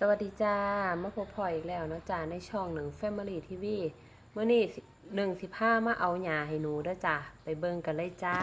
สวัสดีจ้ามาพบพออีกแล้วเนาะจ้าในช่องหนึ่ง Family TV เมื่อนี้หนึ่งสิบห้ามาเอาหยาให้หนูด้อจ้าไปเบิ่งกันเลยจ้า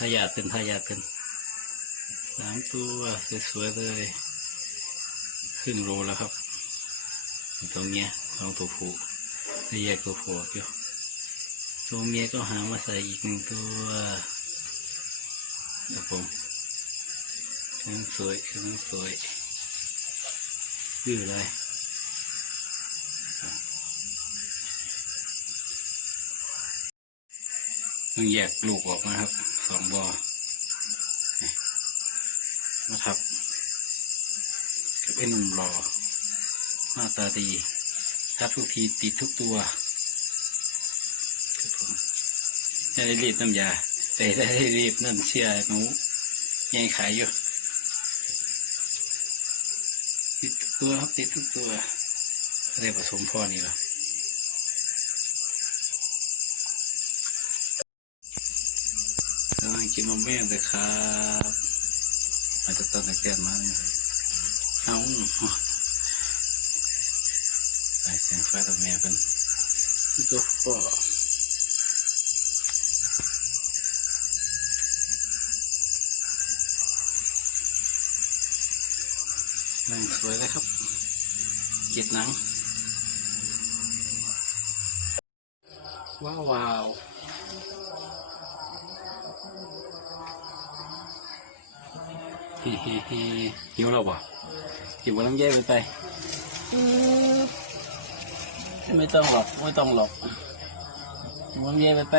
ทายาทเป็นทายาทเป็นสามตัวสวยๆเลยครึ่งโลแล้วครับตัวเมียสองตัวผู้ทายาทตัวผู้อยู่ตัวเมียก็หามาใส่อีกหนึ่งตัวครับผมทั้งสวยทั้งสวยยืดเลย ต้องแยกลูกออกมาครับ สองบอนี่มาทับกับไอ้หนุ่มหล่อหน้าตาดีทับทุกทีติดทุกตัวครับผมจะได้รีบน้ำยา แต่ได้รีบน้ำเชียร์หนูยังขายอยู่ติดทุกตัวครับติดทุกตัวเรียกผสมพ่อนี่หรอ กำลังกินนมแม่เลยครับอาจจะตอนแก่ๆมาเนี่ยเอาใส่เสียงไฟตัวแม่เป็นตัวพ่อแรงสวยเลยครับเก็ดหนัง ว้าวว้าว เฮ้เฮ้เฮ้หิวแล้วบ่หิวก็ต้องแยกไปไปไม่ต้องหรอกไม่ต้องหรอกหิวต้องแยกไปไป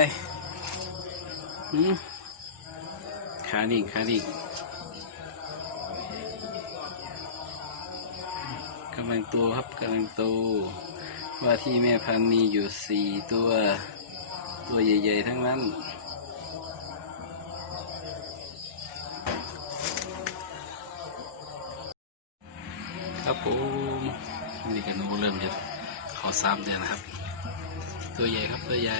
หืมขาดิ่งขาดิ่งกำลังตัวครับกำลังโตว่าที่แม่พันธุ์มีอยู่สี่ตัว ตัวใหญ่ ๆ ทั้งนั้น ครับผมนี่กันนูเริ่มจะเขาสามเดือนนะครับ ตัวใหญ่ครับตัวใหญ่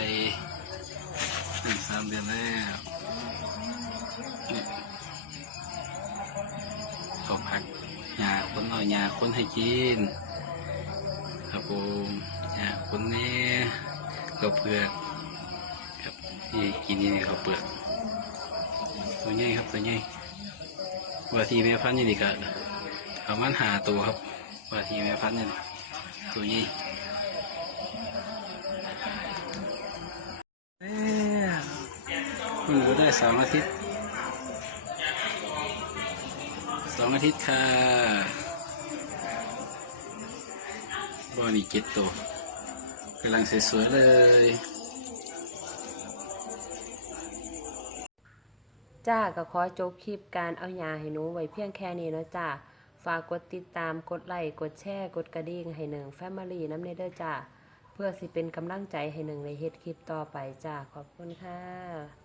หนึ่งสามเดือนแล้วเนี่ยเขาพักยาคนเอายาคนให้กินครับผมยาคนนี้ก็เปลือกครับนี่กินนี่เขาเปลือกตัวใหญ่ครับตัวใหญ่ว่าทีแม่พันธุ์นี่ดีกัน ประมาณหาตัวครับว่าทีแม่พันเนี่ยตัวนี้คุณรู้ได้สองอาทิตย์สองอาทิตย์ค่ะบอนี่เจ็ดตัวกำลังสวยๆเลยจ้าก็ขอจบคลิปการเอายาให้หนูไว้เพียงแค่นี้นะจ้า ฝากกดติดตามกดไลค์กดแชร์กดกระดิ่งให้หนึ่งแฟมิลี่น้ำเนเด้อจ้าเพื่อสิเป็นกำลังใจให้หนึ่งในเฮ็ดคลิปต่อไปจ้าขอบคุณค่ะ